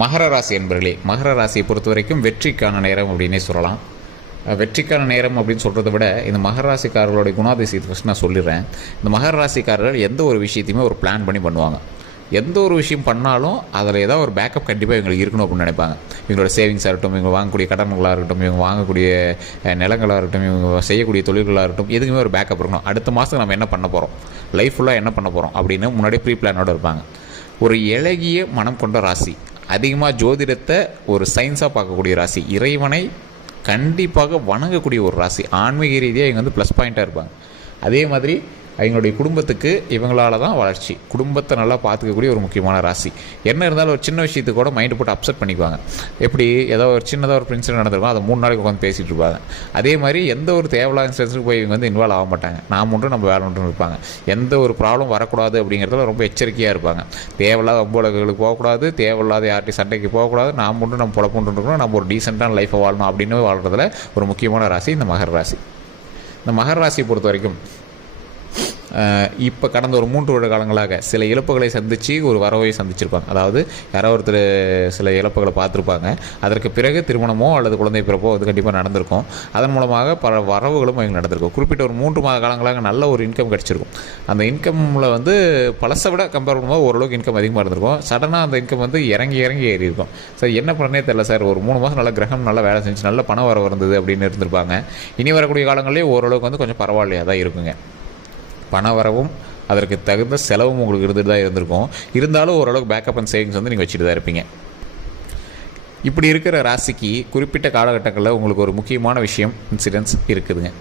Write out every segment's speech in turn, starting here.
மகர ராசி என்பர்களே, மகர ராசியை பொறுத்த வரைக்கும் வெற்றிக்கான நேரம் அப்படின்னே சொல்லலாம். வெற்றிக்கான நேரம் அப்படின்னு சொல்கிறத விட இந்த மகர ராசிக்காரர்களுடைய குணாதிசயத்தை ஃபஸ்ட் நான் சொல்லிடுறேன். இந்த மகர ராசிக்காரர்கள் எந்த ஒரு விஷயத்தையுமே ஒரு பிளான் பண்ணி பண்ணுவாங்க. எந்த ஒரு விஷயம் பண்ணாலும் அதில் ஏதாவது ஒரு பேக்கப் கண்டிப்பாக இவங்களுக்கு இருக்கணும் அப்படின்னு நினைப்பாங்க. இவங்களோட சேவிங்ஸாக இருக்கட்டும், இவங்க வாங்கக்கூடிய கடன்களாக இருக்கட்டும், இவங்க வாங்கக்கூடிய நிலங்களாக இருக்கட்டும், இவங்க செய்யக்கூடிய தொழில்களாக இருக்கட்டும், எதுக்குமே ஒரு பேக்கப் இருக்கணும். அடுத்த மாதம் நம்ம என்ன பண்ண போகிறோம், லைஃப் ஃபுல்லாக என்ன பண்ண போகிறோம் அப்படின்னு முன்னாடியே ப்ரீ பிளானோடு இருப்பாங்க. ஒரு இளகிய மனம் கொண்ட ராசி, அதிகமாக ஜோதிடத்தை ஒரு சயின்ஸாக பார்க்கக்கூடிய ராசி, இறைவனை கண்டிப்பாக வணங்கக்கூடிய ஒரு ராசி, ஆன்மீக ரீதியாக இவங்க வந்து ப்ளஸ் பாயிண்ட்டாக இருப்பாங்க. அதே மாதிரி அவங்களுடைய குடும்பத்துக்கு இவங்களால தான் வளர்ச்சி, குடும்பத்தை நல்லா பார்த்துக்கக்கூடிய ஒரு முக்கியமான ராசி. என்ன இருந்தாலும் ஒரு சின்ன விஷயத்துக்கு கூட மைண்டு போட்டு அப்செட் பண்ணிக்குவாங்க. எப்படி ஏதோ ஒரு சின்னதாக ஒரு இன்சிடென்ட் நடந்திருக்கும், அதை 3 நாளைக்கு உட்காந்து பேசிகிட்டு இருப்பாங்க. அதே மாதிரி எந்த ஒரு தேவையில்லாத இன்சிடென்ட்ஸுக்கு போய் இவங்க வந்து இன்வால்வ் ஆக மாட்டாங்க. நாம் ஒன்று நம்ம வேலை ஒன்று இருப்பாங்க. எந்த ஒரு ப்ராப்ளம் வரக்கூடாது அப்படிங்கிறதுல ரொம்ப எச்சரிக்கையாக இருப்பாங்க. தேவையில்லாத அம்புலகளுக்கு போகக்கூடாது, தேவையில்லாத யார்ட்டையும் சண்டைக்கு போகக்கூடாது, நாம் ஒன்று நம்ம பொழப்புன்னு இருக்கணும், நம்ம ஒரு டீசெண்டான லைஃப்பை வாழணும் அப்படின்னு வாழ்கிறதுல ஒரு முக்கியமான ராசி இந்த மகர ராசி. இந்த மகர ராசியை பொறுத்த வரைக்கும் இப்போ கடந்த ஒரு 3 வருட காலங்களாக சில இழப்புகளை சந்தித்து ஒரு வரவை சந்திச்சிருப்பாங்க. அதாவது யாரோ ஒருத்தர் சில இழப்புகளை பார்த்துருப்பாங்க. அதற்கு பிறகு திருமணமோ அல்லது குழந்தை பிறப்போ அது கண்டிப்பாக நடந்திருக்கும். அதன் மூலமாக பல வரவுகளும் அவங்க நடந்திருக்கும். குறிப்பிட்ட ஒரு 3 மாத காலங்களாக நல்ல ஒரு இன்கம் கிடச்சிருக்கும். அந்த இன்கமில் வந்து பழசை விட கம்பேர் பண்ணும்போது ஓரளவுக்கு இன்கம் அதிகமாக இருந்திருக்கும். சடனாக அந்த இன்கம் வந்து இறங்கி ஏறி இருக்கும். சார் என்ன பண்ணனே தெரியல சார், ஒரு 3 மாதம் நல்ல கிரகம் நல்லா வேலை செஞ்சு நல்ல பணம் வர இருந்தது அப்படின்னு இருந்திருப்பாங்க. இனி வரக்கூடிய காலங்களிலே ஓரளவுக்கு வந்து கொஞ்சம் பரவாயில்லையாக தான் இருக்குங்க. பண வரவும் அதற்கு தகுந்த செலவும் உங்களுக்கு இருந்துட்டு தான் இருந்திருக்கும். இருந்தாலும் ஓரளவுக்கு பேக்கப் அண்ட் சேவிங்ஸ் வந்து நீங்கள் வச்சுட்டு தான் இருப்பீங்க. இப்படி இருக்கிற ராசிக்கு குறிப்பிட்ட காலகட்டங்களில் உங்களுக்கு ஒரு முக்கியமான விஷயம் இன்சிடென்ட்ஸ் இருக்குதுங்க.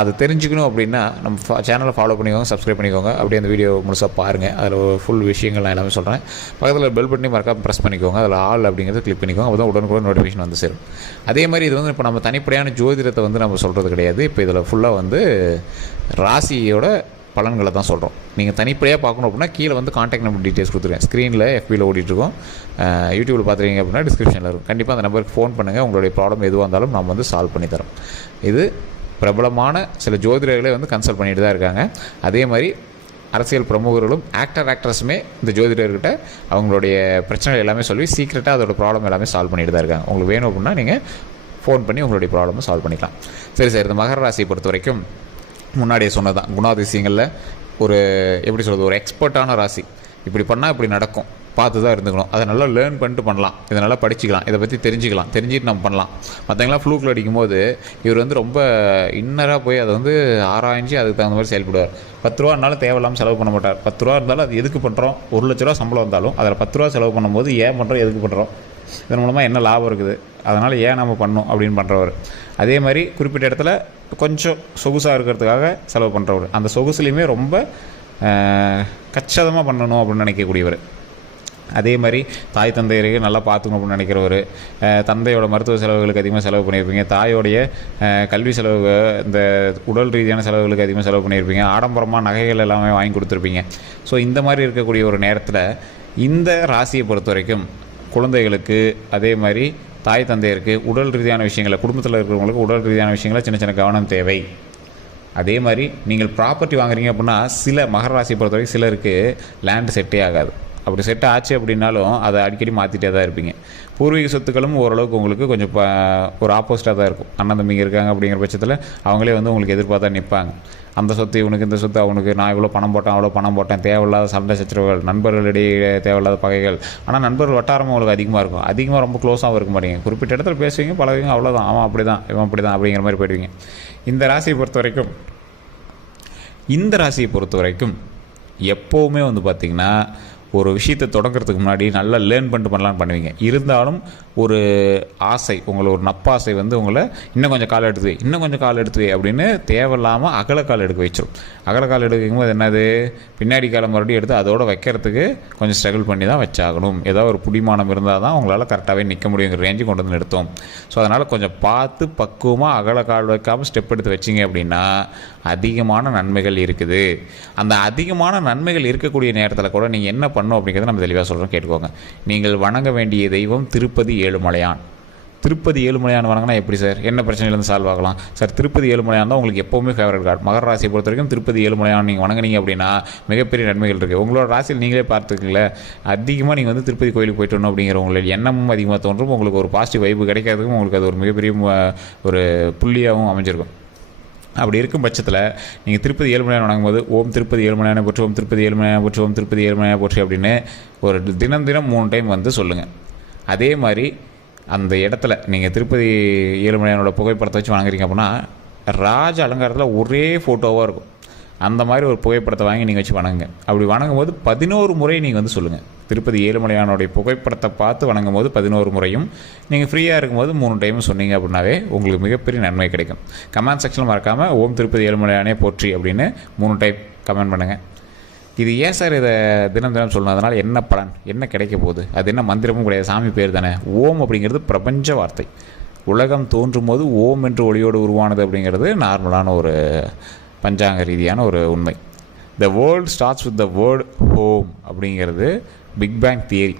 அது தெரிஞ்சுக்கணும் அப்படின்னா நம்ம சேனலை ஃபாலோ பண்ணிக்கோங்க, சப்ஸ்கிரைப் பண்ணிக்கோங்க. அப்படியே அந்த வீடியோ முழுசாக பாருங்கள். அதில் ஃபுல் விஷயங்கள் நான் எல்லாமே சொல்கிறேன். பக்கத்தில் பெல் பட்டனையும் மறக்காம ப்ரெஸ் பண்ணிக்கோங்க. அதில் ஆல் அப்படிங்கிறத கிளிக் பண்ணிக்கோங்க. அப்போ தான் உடனுக்குடன் நோட்டிஃபிகேஷன் வந்து சேரும். அதே மாதிரி இது வந்து இப்போ நம்ம தனிப்படையான ஜோதிடத்தை வந்து நம்ம சொல்கிறது கிடையாது. இப்போ இதில் ஃபுல்லாக வந்து ராசியோட பலன்களை தான் சொல்கிறோம். நீங்கள் தனிப்படையாக பார்க்கணும் அப்படின்னா கீழே வந்து கான்டாக்ட் நம்பர் டீட்டெயில்ஸ் கொடுத்துருக்கேன். ஸ்க்ரீனில் FBயில் ஓடிட்டுருக்கோம். யூடியூப்பில் பார்த்துருக்கீங்க அப்படின்னா டிஸ்கிரிப்ஷனில் இருக்கும். கண்டிப்பாக அந்த நம்பருக்கு ஃபோன் பண்ணுங்கள். உங்களுடைய ப்ராப்ளம் எதுவாக இருந்தாலும் நம்ம வந்து சால்வ் பண்ணி தரோம். இது பிரபலமான சில ஜோதிடர்களே வந்து கன்சல்ட் பண்ணிட்டு தான் இருக்காங்க. அதே மாதிரி அரசியல் பிரமுகர்களும் ஆக்ட்ரஸுமே இந்த ஜோதிடர்கிட்ட அவங்களுடைய பிரச்சனைகள் எல்லாமே சொல்லி சீக்கிரட்டாக அதோட ப்ராப்ளம் எல்லாமே சால்வ் பண்ணிட்டு தான் இருக்காங்க. உங்களுக்கு வேணும் அப்படின்னா நீங்கள் ஃபோன் பண்ணி உங்களுடைய ப்ராப்ளமை சால்வ் பண்ணிக்கலாம். சரி சார், இந்த மகர ராசியை பொறுத்த வரைக்கும் முன்னாடியே சொன்னதான், குணாதிசயங்களில் ஒரு எப்படி சொல்கிறது, ஒரு எக்ஸ்பர்ட்டான ராசி. இப்படி பண்ணால் இப்படி நடக்கும், பார்த்து தான் இருந்துக்கணும். அதை நல்லா லேர்ன் பண்ணிட்டு பண்ணலாம், இதை நல்லா படிச்சுக்கலாம், இதை பற்றி தெரிஞ்சுக்கிட்டு நம்ம பண்ணலாம். மற்றவங்களாம் ஃப்ளூக்கில் அடிக்கும்போது இவர் வந்து ரொம்ப இன்னராக போய் அதை வந்து ஆராய்ஞ்சு அதுக்கு தகுந்த மாதிரி செயல்படுவார். 10 ரூபா இருந்தாலும் தேவையில்லாமல் செலவு பண்ண மாட்டார். 10 ரூபா இருந்தாலும் அது எதுக்கு பண்ணுறோம், 1 லட்ச ரூபா சம்பளம் வந்தாலும் அதில் 10 ரூபா செலவு பண்ணும்போது ஏன் பண்ணுறோம், எதுக்கு பண்ணுறோம், இதன் மூலமாக என்ன லாபம் இருக்குது, அதனால் ஏன் நம்ம பண்ணணும் அப்படின்னு பண்ணுறவர். அதே மாதிரி குறிப்பிட்ட இடத்துல கொஞ்சம் சொகுசாக இருக்கிறதுக்காக செலவு பண்ணுறவர். அந்த சொகுசுலேயுமே ரொம்ப கச்சிதமாக பண்ணணும் அப்படின்னு நினைக்கக்கூடியவர். அதே மாதிரி தாய் தந்தையருக்கு நல்லா பார்த்துக்கணும் அப்படின்னு நினைக்கிறவர். தந்தையோட மருத்துவ செலவுகளுக்கு அதிகமாக செலவு பண்ணியிருப்பீங்க. தாயோடைய கல்வி செலவு, இந்த உடல் ரீதியான செலவுகளுக்கு அதிகமாக செலவு பண்ணியிருப்பீங்க. ஆடம்பரமாக நகைகள் எல்லாமே வாங்கி கொடுத்துருப்பீங்க. ஸோ இந்த மாதிரி இருக்கக்கூடிய ஒரு நேரத்தில் இந்த ராசியை பொறுத்த வரைக்கும் குழந்தைகளுக்கு, அதே மாதிரி தாய் தந்தையருக்கு உடல் ரீதியான விஷயங்களை, குடும்பத்தில் இருக்கிறவங்களுக்கு உடல் ரீதியான விஷயங்களை சின்ன சின்ன கவனம் தேவை. அதே மாதிரி நீங்கள் ப்ராப்பர்ட்டி வாங்குறீங்க அப்படின்னா சில மகர ராசியை பொறுத்த வரைக்கும் சிலருக்கு லேண்டு செட்டே ஆகாது. அப்படி செட் ஆச்சு அப்படின்னாலும் அதை அடிக்கடி மாற்றிட்டே தான் இருப்பீங்க. பூர்வீக சொத்துக்களும் ஓரளவுக்கு உங்களுக்கு கொஞ்சம் ஒரு ஆப்போசிட்டாக தான் இருக்கும். அண்ணன் தம்பிங்க இருக்காங்க அப்படிங்கிற பட்சத்தில் அவங்களே வந்து உங்களுக்கு எதிர்பார்த்தா நிற்பாங்க. அந்த சொத்து இவனுக்கு, இந்த சொத்து அவனுக்கு, நான் இவ்வளோ பணம் போட்டேன் அவ்வளோ பணம் போட்டேன், தேவையில்லாத சண்டை சச்சரவுகள், நண்பர்களிடையே தேவையில்லாத பகைகள். ஆனால் நண்பர்கள் வட்டாரமும் உங்களுக்கு அதிகமாக இருக்கும். அதிகமாக ரொம்ப க்ளோஸாகவும் இருக்க மாட்டீங்க. குறிப்பிட்ட இடத்துல பேசுவீங்க, பழகுவீங்க, அவ்வளோதான், அவன் அப்படி தான், இவன் அப்படி தான் அப்படிங்கிற மாதிரி போயிடுவீங்க. இந்த ராசியை பொறுத்த வரைக்கும் எப்போவுமே வந்து பார்த்திங்கன்னா ஒரு விஷயத்தை தொடங்கிறதுக்கு முன்னாடி நல்லா லேர்ன் பண்ணிட்டு பண்ணலான்னு பண்ணுவீங்க. இருந்தாலும் ஒரு ஆசை, உங்களை ஒரு நப்பாசை வந்து உங்களை இன்னும் கொஞ்சம் கால் எடுத்து அப்படின்னு தேவையில்லாமல் அகலக்கால் எடுக்க வச்சிடும். அகலக்கால் எடுக்கும் போது என்னது, பின்னாடி காலம் மறுபடியும் எடுத்து அதோடு வைக்கிறதுக்கு கொஞ்சம் ஸ்ட்ரகிள் பண்ணி தான் வச்சாகணும். ஏதாவது ஒரு புடிமானம் இருந்தால் தான் உங்களால் கரெக்டாகவே நிற்க முடியுங்கிற ரேஞ்சு கொண்டு வந்து எடுத்தோம். ஸோ அதனால் கொஞ்சம் பார்த்து பக்குவமாக அகலக்கால் வைக்காமல் ஸ்டெப் எடுத்து வச்சிங்க அப்படின்னா அதிகமான நன்மைகள் இருக்குது. அந்த அதிகமான நன்மைகள் இருக்கக்கூடிய நேரத்தில் கூட நீங்கள் என்ன பண்ணணும் அப்படிங்கிறத நம்ம தெளிவாக சொல்கிறோம், கேட்டுக்கோங்க. நீங்கள் வணங்க வேண்டிய தெய்வம் திருப்பதி ஏழுமலையான். திருப்பதி ஏழுமலையான் வணங்கினா எப்படி சார், என்ன பிரச்சனையிலேருந்து சால்வ் ஆகலாம் சார்? திருப்பதி ஏழுமலையான் தான் உங்களுக்கு எப்போவுமே ஃபேவரட் கார்டு. மகர ராசியை பொறுத்த வரைக்கும் திருப்பதி ஏழுமலையான் நீங்கள் வணங்குனீங்க அப்படின்னா மிகப்பெரிய நன்மைகள் இருக்குது. உங்களோட ராசியில் நீங்களே பார்த்துக்கல, அதிகமாக நீங்கள் வந்து திருப்பதி கோயிலுக்கு போயிட்டு வரணும் அப்படிங்கிற உங்களுடைய எண்ணமும் அதிகமாக தோன்றும். உங்களுக்கு ஒரு பாசிட்டிவ் வைப்பு கிடைக்கிறதுக்கும் உங்களுக்கு அது ஒரு மிகப்பெரிய ஒரு புள்ளியாகவும் அமைஞ்சிருக்கும். அப்படி இருக்கும் பட்சத்தில் நீங்கள் திருப்பதி ஏழுமலையான் வணங்கும் போது ஓம் திருப்பதி ஏழுமலையான போற்றி, ஓம் திருப்பதி ஏழுமலையான போற்றி, ஓம் திருப்பதி ஏழுமலையான போற்றி அப்படின்னு ஒரு தினம் 3 டைம் வந்து சொல்லுங்கள். அதே மாதிரி அந்த இடத்துல நீங்கள் திருப்பதி ஏழுமலையானோட புகைப்படத்தை வச்சு வணங்குறீங்க அப்படின்னா ராஜ அலங்காரத்தில் ஒரே ஃபோட்டோவாக இருக்கும். அந்த மாதிரி ஒரு புகைப்படத்தை வாங்கி நீங்கள் வச்சு வணங்குங்க. அப்படி வணங்கும் போது 11 முறை நீங்கள் வந்து சொல்லுங்கள். திருப்பதி ஏழுமலையானுடைய புகைப்படத்தை பார்த்து வணங்கும் போது 11 முறையும், நீங்கள் ஃப்ரீயாக இருக்கும்போது 3 டைமும் சொன்னீங்க அப்படின்னாவே உங்களுக்கு மிகப்பெரிய நன்மை கிடைக்கும். கமெண்ட் செக்ஷனில் மறக்காமல் ஓம் திருப்பதி ஏழுமலையானே போற்றி அப்படின்னு 3 டைம் கமெண்ட் பண்ணுங்கள். இது ஏன் சார் இதை தினம் சொல்லணும், அதனால் என்ன பலன், என்ன கிடைக்க போகுது, அது என்ன மந்திரமும் கிடையாது, சாமி பேர் தானே. ஓம் அப்படிங்கிறது பிரபஞ்ச வார்த்தை. உலகம் தோன்றும் போது ஓம் என்று ஒளியோடு உருவானது அப்படிங்கிறது நார்மலான ஒரு பஞ்சாங்க ரீதியான ஒரு உண்மை. The world starts with the word home அப்படிங்கிறது பிக் பேங் தியரி.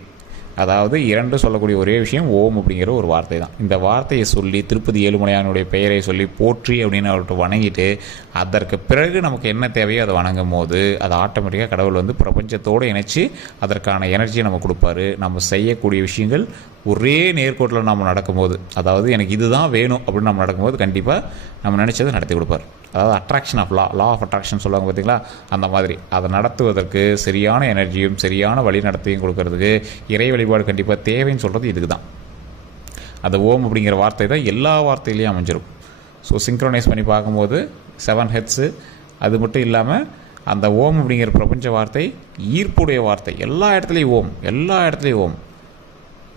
அதாவது 2 சொல்லக்கூடிய ஒரே விஷயம் ஓம் அப்படிங்கிற ஒரு வார்த்தை தான். இந்த வார்த்தையை சொல்லி திருப்பதி ஏழுமலையானுடைய பெயரை சொல்லி போற்றி அப்படின்னு அவர்கிட்ட வணங்கிட்டு அதற்கு பிறகு நமக்கு என்ன தேவையோ அதை வணங்கும் போது அது ஆட்டோமேட்டிக்காக கடவுள் வந்து பிரபஞ்சத்தோடு இணைச்சி அதற்கான எனர்ஜியை நம்ம கொடுப்பாரு. நம்ம செய்யக்கூடிய விஷயங்கள் ஒரே நேர்கோட்டில் நம்ம நடக்கும்போது, அதாவது எனக்கு இதுதான் வேணும் அப்படின்னு நம்ம நடக்கும்போது கண்டிப்பாக நம்ம நினச்சதை நடத்தி கொடுப்பார். அதாவது attraction of law of attraction சொல்லுவாங்க பார்த்தீங்களா, அந்த மாதிரி அதை நடத்துவதற்கு சரியான எனர்ஜியும் சரியான வழி நடத்தையும் கொடுக்கறதுக்கு இறை வழிபாடு கண்டிப்பாக தேவைன்னு சொல்கிறது இதுக்கு தான். அந்த ஓம் அப்படிங்கிற வார்த்தை தான் எல்லா வார்த்தையிலையும் அமைஞ்சிருக்கும். ஸோ சிங்க்ரோனைஸ் பண்ணி பார்க்கும்போது 7 ஹெட்ஸு. அது மட்டும் இல்லாமல் அந்த ஓம் அப்படிங்கிற பிரபஞ்ச வார்த்தை ஈர்ப்புடைய வார்த்தை. எல்லா இடத்துலையும் ஓம், எல்லா இடத்துலையும் ஓம்.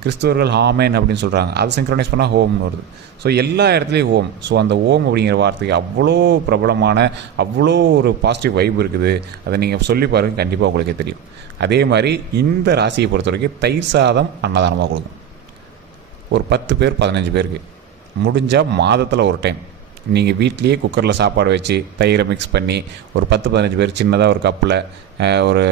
கிறிஸ்துவர்கள் ஆமேன் அப்படின்னு சொல்கிறாங்க, அது சிங்க்ரோனைஸ் பண்ணால் ஹோம்னு வருது. ஸோ எல்லா இடத்துலையும் ஓம். ஸோ அந்த ஓம் அப்படிங்கிற வார்த்தைக்கு அவ்வளோ பிரபலமான அவ்வளோ ஒரு பாசிட்டிவ் வைப் இருக்குது. அதை நீங்கள் சொல்லி பாருங்கள், கண்டிப்பாக உங்களுக்கே தெரியும். அதே மாதிரி இந்த ராசியை பொறுத்த வரைக்கும் தயிர் சாதம் அன்னதானமாக கொடுங்க. ஒரு 10 பேர் 15 பேருக்கு முடிஞ்சால் மாதத்தில் ஒரு டைம் நீங்கள் வீட்லேயே குக்கரில் சாப்பாடு வச்சு தயிரை மிக்ஸ் பண்ணி ஒரு 10-15 பேர் சின்னதாக ஒரு கப்பில் ஒரு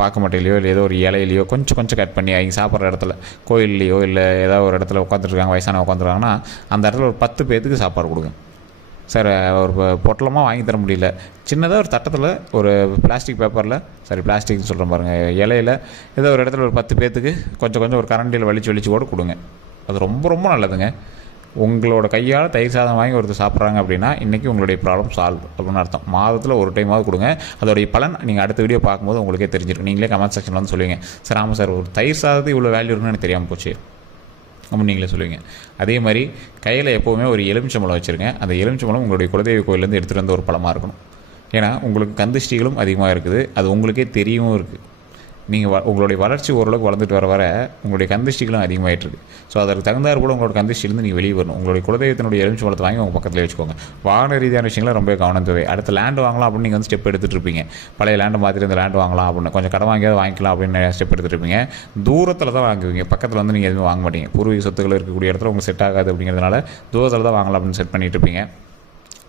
பாக்கு மட்டையிலையோ இல்லை ஏதோ ஒரு இலையிலையோ கொஞ்சம் கட் பண்ணி அவங்க சாப்பிட்ற இடத்துல கோயில்லையோ இல்லை ஏதாவது ஒரு இடத்துல உட்காந்துருக்காங்க, வயசான உட்காந்துருக்காங்கன்னா அந்த இடத்துல ஒரு 10 பேர்த்துக்கு சாப்பாடு கொடுங்க. சார் ஒரு பொட்டலமாக வாங்கி தர முடியல, சின்னதாக ஒரு தட்டத்தில் ஒரு பிளாஸ்டிக் பேப்பரில், சாரி பிளாஸ்டிக்னு சொல்கிறேன் பாருங்கள், இலையில் ஏதோ ஒரு இடத்துல ஒரு 10 பேர்த்துக்கு கொஞ்சம் ஒரு கரண்டியில் வலிச்சு கூட கொடுங்க. அது ரொம்ப நல்லதுங்க. உங்களோட கையால் தயிர் சாதம் வாங்கி ஒருத்தர் சாப்பிட்றாங்க அப்படின்னா இன்றைக்கி உங்களுடைய ப்ராப்ளம் சால்வ் அப்படின்னு அர்த்தம். மாதத்தில் ஒரு டைமாவது கொடுங்க. அதோடைய பலன் நீங்கள் அடுத்த வீடியோ பார்க்கும்போது உங்களுக்கே தெரிஞ்சிருக்கும். நீங்களே கமெண்ட் செக்ஷனில் வந்து சொல்லுவீங்க, சார் ஆமாம் சார் ஒரு தயிர் சாதத்துக்கு இவ்வளோ வேல்யூ இருக்குன்னு எனக்கு தெரியாமல் போச்சு அப்படின்னு நீங்களே சொல்லுவீங்க. அதே மாதிரி கையில் எப்போவுமே ஒரு எலுமிச்சம்பழம் வச்சுருங்க. அந்த எலுமிச்சம்பழம் உங்களுடைய குலதெய்வ கோயிலேருந்து எடுத்துகிட்டு வந்த ஒரு பழமாக இருக்கணும். ஏன்னா உங்களுக்கு கந்திஷ்டிகளும் அதிகமாக இருக்குது, அது உங்களுக்கே தெரியவும் இருக்குது. நீங்கள் உங்களுடைய வளர்ச்சி ஓரளவுக்கு வளர்ந்துட்டு வர உங்களுடைய கந்திஷ்டிகளும் அதிகமாகிட்டுருக்கு. ஸோ அதற்கு தகுந்தாறு கூட உங்களோட கந்திஷ்டிலேருந்து நீங்கள் வெளியே வரணும். உங்களுடைய குலதெய்வத்தினுடைய எலுமிச்சை பழத்தை வாங்கி உங்கள் பக்கத்தில் வச்சுக்கோங்க. வாகன ரீதியான விஷயங்களை ரொம்ப கவனம் தேவை. அடுத்த லேண்டு வாங்கலாம் அப்படின்னு நீங்கள் வந்து ஸ்டெப் எடுத்துகிட்டு இருப்பீங்க. பழைய லேண்டு மாற்றிட்டு இந்த லேண்டு வாங்கலாம் அப்படின்னு கொஞ்சம் கடன் வாங்கியாவது வாங்கிக்கலாம் அப்படின்னு ஸ்டெப் எடுத்துகிட்டு இருப்பீங்க. தூரத்தில் தான் வாங்குவீங்க, பக்கத்தில் வந்து நீங்கள் எதுவும் வாங்க மாட்டீங்க. பூர்வீக சொத்துக்கள் இருக்கக்கூடிய இடத்துல உங்களுக்கு செட் ஆகாது அப்படிங்கிறதுனால தூரத்தில் தான் வாங்கலாம் அப்படின்னு செட் பண்ணிட்டு இருப்பீங்க.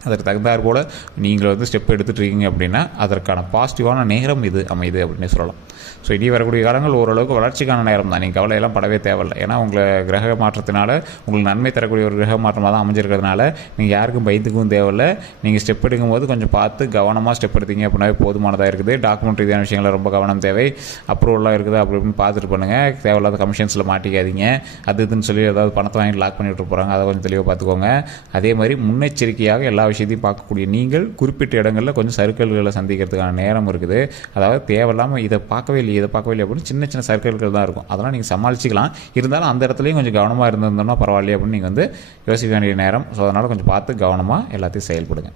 அதற்கு தகுந்தாறு போல் நீங்கள் வந்து ஸ்டெப் எடுத்துகிட்டு இருக்கீங்க அப்படின்னா அதற்கான பாசிட்டிவான நேரம் இது அமையுது அப்படின்னு சொல்லலாம். ஸோ இனி வரக்கூடிய காலங்கள் ஓரளவுக்கு வளர்ச்சிக்கான நேரம் தான். நீங்கள் கவலையெல்லாம் படவே தேவையில்லை. ஏன்னா உங்களை கிரக மாற்றத்தினால உங்களுக்கு நன்மை தரக்கூடிய ஒரு கிரக மாற்றமாக தான் அமைஞ்சிருக்கிறதுனால நீங்கள் யாருக்கும் பயத்துக்கும் தேவையில்லை. நீங்கள் ஸ்டெப் எடுக்கும்போது கொஞ்சம் பார்த்து கவனமாக ஸ்டெப் எடுத்தீங்க அப்படின்னாவே போதுமானதாக இருக்குது. டாக்குமெண்ட் ரீதியான விஷயங்கள் ரொம்ப கவனம் தேவை. அப்ரூவலாக இருக்குது அப்படி இப்படின்னு பார்த்துட்டு பண்ணுங்கள். தேவையில்லாத கமிஷன்ஸில் மாட்டிக்காதீங்க. அது இதுன்னு சொல்லி ஏதாவது பணத்தை வாங்கி லாக் பண்ணி விட்டு போகிறாங்க, அதை கொஞ்சம் தெளிவாக பார்த்துக்கோங்க. அதே மாதிரி முன்னெச்சரிக்கையாக எல்லா விஷயத்தையும் பார்க்கக்கூடிய நீங்கள் குறிப்பிட்ட இடங்களில் கொஞ்சம் சர்க்கிள்களை சந்திக்கிறதுக்கான நேரம் இருக்குது. அதாவது தேவையில்லாமல் இதை பார்க்கவே இல்லை அப்படின்னு சின்ன சர்க்கிள்கள் தான் இருக்கும். அதெல்லாம் நீங்கள் சமாளிச்சிக்கலாம். இருந்தாலும் அந்த இடத்துலையும் கொஞ்சம் கவனமாக இருந்திருந்தோம்னா பரவாயில்லையே அப்படின்னு நீங்கள் வந்து யோசிக்க வேண்டிய நேரம். ஸோ அதனால் கொஞ்சம் பார்த்து கவனமாக எல்லாத்தையும் செயல்படுங்க.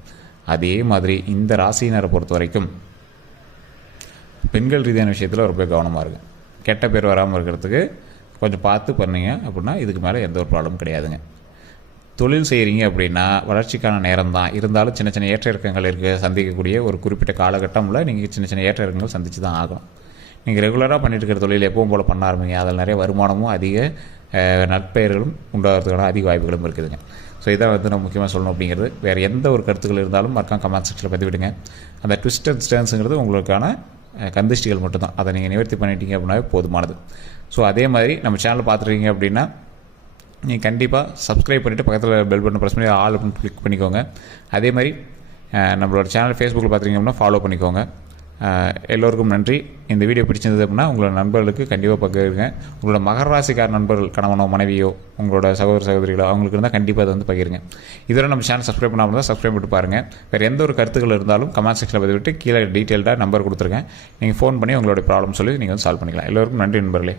அதே மாதிரி இந்த ராசியினரை பொறுத்த வரைக்கும் பெண்கள் ரீதியான விஷயத்தில் ரொம்ப கவனமாக இருக்கும். கெட்ட பேர் வராமல் இருக்கிறதுக்கு கொஞ்சம் பார்த்து பண்ணீங்க அப்படின்னா இதுக்கு மேலே எந்த ஒரு ப்ராப்ளமும் கிடையாதுங்க. தொழில் செய்கிறீங்க அப்படின்னா வளர்ச்சிக்கான நேரம் தான். இருந்தாலும் சின்ன ஏற்ற இறக்கங்கள் இருக்குது. சந்திக்கக்கூடிய ஒரு குறிப்பிட்ட காலகட்டமில் நீங்கள் சின்ன ஏற்ற இறக்கங்கள் சந்தித்து தான் ஆகணும். நீங்கள் ரெகுலராக பண்ணிட்டு இருக்கிற தொழில் எப்பவும் போல் பண்ண ஆரம்பிங்க. அதில் நிறைய வருமானமும் அதிக நற்பெயர்களும் உண்டாகிறதுக்கான அதிக வாய்ப்புகளும் இருக்குதுங்க. ஸோ இதை வந்து நம்ம முக்கியமாக சொல்லணும் அப்படிங்கிறது. வேறு எந்த ஒரு கருத்துக்கள் இருந்தாலும் மறக்காம கமெண்ட் செக்ஷனில் பதிவிடுங்க. அந்த ட்விஸ்ட் அண்ட் ஸ்டர்ன்ஸுங்கிறது உங்களுக்கான கந்திஷ்டிகள் மட்டும்தான். அதை நீங்கள் நிவர்த்தி பண்ணிட்டீங்க அப்படின்னாவே போதுமானது. ஸோ அதே மாதிரி நம்ம சேனலை பார்த்துருக்கீங்க அப்படின்னா நீங்கள் கண்டிப்பாக சப்ஸ்கிரைப் பண்ணிவிட்டு பக்கத்தில் பெல் பட்டன் ப்ரெஸ் பண்ணி ஆல் அப்படின்னு கிளிக் பண்ணிக்கோங்க. அதே மாதிரி நம்மளோட சேனல் ஃபேஸ்புக்கில் பார்த்துருக்கீங்க அப்படின்னா ஃபாலோ பண்ணிக்கோங்க. எல்லோருக்கும் நன்றி. இந்த வீடியோ பிடிச்சிருந்தது அப்படின்னா உங்களோட நண்பர்களுக்கு கண்டிப்பாக பகிருங்க. உங்களோட மகர ராசிக்கார நண்பர்கள், கணவனோ மனைவியோ உங்களோட சகோதர சகோதரிகளோ அவங்களுக்கு இருந்தால் கண்டிப்பாக அதை வந்து பகிருங்க. இதோட நம்ம சேனல் சப்ஸ்கிரைப் பண்ணாமல் தான் சப்ஸ்கிரைப் பண்ணிட்டு பாருங்கள். வேறு எந்த ஒரு கருத்துக்கள் இருந்தாலும் கமெண்ட் செக்ஷனில் பதிவிட்டு கீழே டீட்டெயில்டாக நம்பர் கொடுத்துருக்கேன். நீங்கள் ஃபோன் பண்ணி உங்களோட ப்ராப்ளம் சொல்லி நீங்கள் வந்து சால்வ் பண்ணிக்கலாம். எல்லோருக்கும் நன்றி நண்பர்களே.